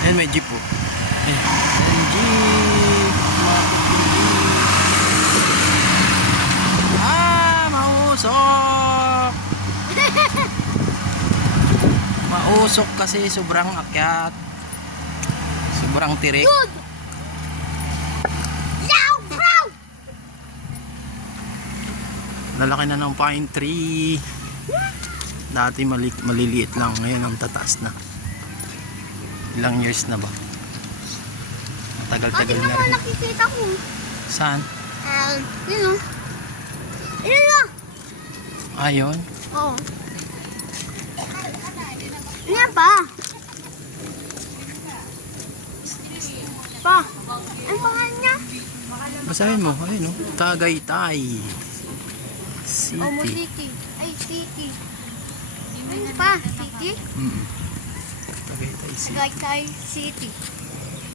Ayan, may jeep po. Ayan, jeep. Mausok! Mausok kasi sobrang akyat. Sobrang tirik. Good! Yow, bro! Lalaki na ng pine tree. Dati maliliit lang, ngayon ang tataas na. Ilang years na ba? Tagal-tagal na Tingnan mo, rin. nakikita ko. Saan? Yun o. Yun o. Ayun. Oo. Yan pa. Pa. Ang pangalan niya? Basahin mo, ayun o. Tagaytay Omo City. City. Ay, City. Ano pa? City? Tagaytay City. Tagaytay City.